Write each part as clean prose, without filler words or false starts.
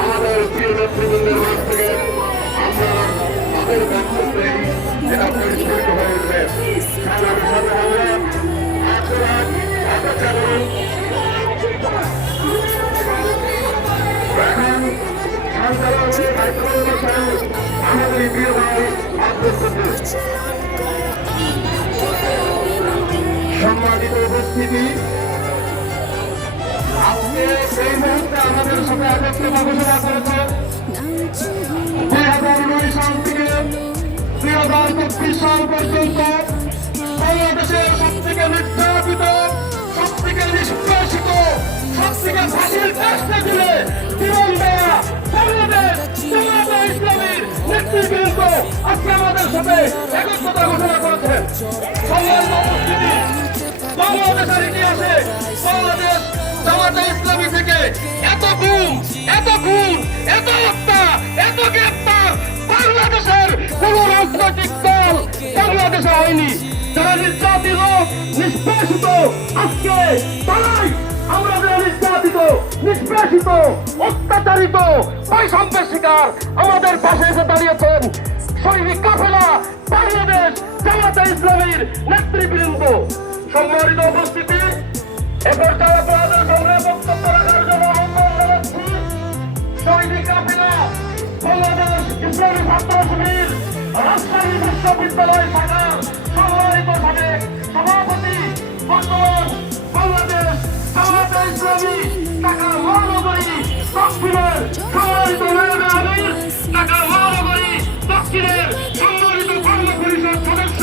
আমাদের প্রিয় নেতৃবৃন্দের কাছ থেকে আমরা তাদের বক্তব্যে এটা পরিস্ফুট হয়ে উঠবে। আমাদের প্রিয় ভাই সম্মানিত উপস্থিতি, আজকে এই মুহূর্তে আমাদের সাথে একত্রে গবেষণা করেছেন 2009 সাল থেকে 2024 সাল পর্যন্ত বাংলাদেশের সবথেকে নির্যাতিত, সবথেকে নিষ্কাশিত, সবথেকে ফাঁসির চেষ্টা করে জীবন দেওয়া বাংলাদেশ জামায়াতে ইসলামীর নেতৃবৃন্দ আজকে আমাদের সাথে একত্রতা ঘোষণা করেছেন। সম্মানিত উপস্থিতি, বাংলাদেশের ইতিহাসে বাংলাদেশ জামায়াতে ইসলামী থেকে এত গুম, এত খুন, এত হত্যা, এত গ্রেপ্তার বাংলাদেশের কোন রাজনৈতিক দল বাংলাদেশে হয়নি। যারা নির্যাতিত, নিষ্পেষিত, আজকে তারাই আমরা যারা নির্যাতিত, নিষ্পেষিত, অত্যাচারিত, বৈষম্যের শিকার আমাদের পাশে এসে দাঁড়িয়েছেন শহীদ কাফেলা বাংলাদেশ জামায়াতে ইসলামীর নেতৃবৃন্দ। সম্মানিত উপস্থিতি, এ পর্যায়ে আপনাদের সামনে বক্তব্য রাখার জন্য আহ্বান জানাচ্ছি শহীদ কাফেলা বাংলাদেশ ইসলামী ছাত্র শিবির রাজশাহী বিশ্ববিদ্যালয় শাখার সম্মানিত সাবেক সভাপতি, বর্তমান বাংলাদেশ জামায়াতে ইসলামী ঢাকা মহানগরী দক্ষিণের সম্মানিত নায়েবে আমির, ঢাকা মহানগরী দক্ষিণের সম্মানিত কর্ম পরিষদ সদস্য,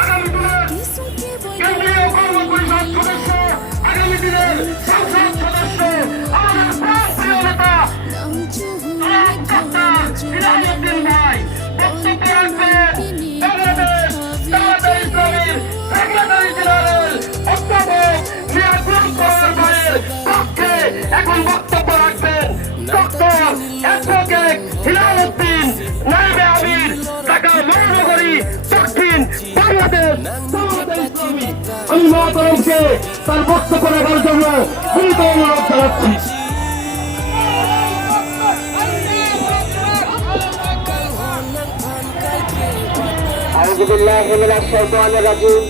আগামী দিনের কেন্দ্রীয় কর্ম পরিষদ সদস্য, আগামী দিনের সংসদ সদস্য, আমাদের প্রিয় নেতা সিরাজউদ্দিন ভাই বক্তব্য রাখবেন। বাংলাদেশ জামায়াতে ইসলামীর সেক্রেটারি জেনারেল অধ্যাপক মিয়াগুল করার ভাইয়ের পক্ষে এখন বক্তব্য রাখবেন ডক্টর অ্যাডভোকেট হিলাল উদ্দিন, নায়েবে আমির, ঢাকা মহানগরী দক্ষিণ বাংলাদেশ জামায়াতে ইসলামী। আমি মহতরমকে তার বক্তব্য রাখার জন্য বিনীত অনুরোধ জানাচ্ছি। আউযু বিল্লাহি মিনাশ শাইতানির রাজিম।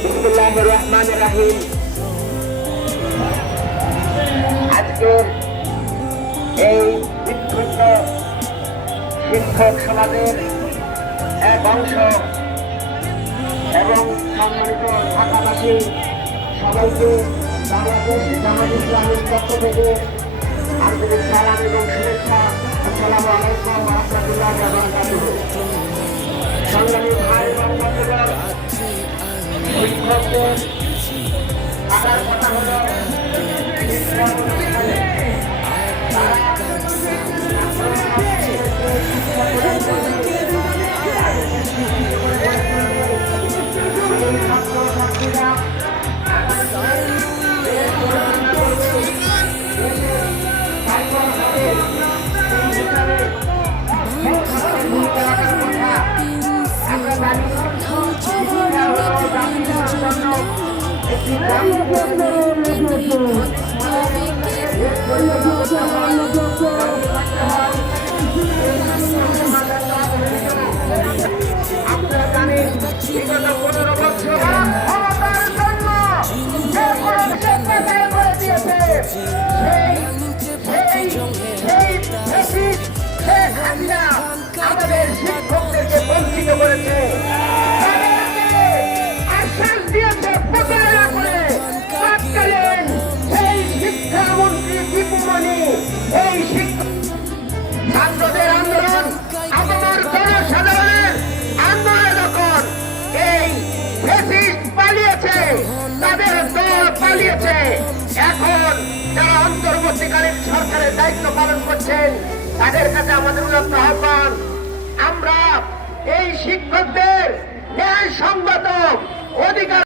বিসমিল্লাহির রহমানির রহিম। আজকের এই বিক্ষুব্ধ শিক্ষক সমাজের এক অংশ এবং সম্মানিত ঢাকাবাসী সবাইকে বাংলাদেশ জামায়াতে ইসলামীর পক্ষ থেকে আন্তরিক সালাম এবং শুভেচ্ছা। আসসালামু আলাইকুম ওয়া রাহমাতুল্লাহি ওয়া বারাকাতুহু। সংগ্রামী ভাই এবং বন্ধুগণ, শিক্ষকদের আদার কথা হলো আপনারা জানেন বিগত 15 বছর আমাদের শিক্ষকদেরকে বঞ্চিত করেছে, আশ্বাস দিয়েছে প্রতারণা করে। তৎকালীন সেই শিক্ষামন্ত্রী দীপুমণি এই ছাত্রদের আন্দোলন, আমার জনসাধারণের আন্দোলনে যখন এই ফ্যাসিস্ট পালিয়েছে, তাদের দল পালিয়েছে, এখন যারা অন্তর্বর্তীকালীন সরকারের দায়িত্ব পালন করছেন তাদের কাছে আমাদের উদাত্ত আহ্বান, আমরা এই শিক্ষকদের ন্যায় সংগত অধিকার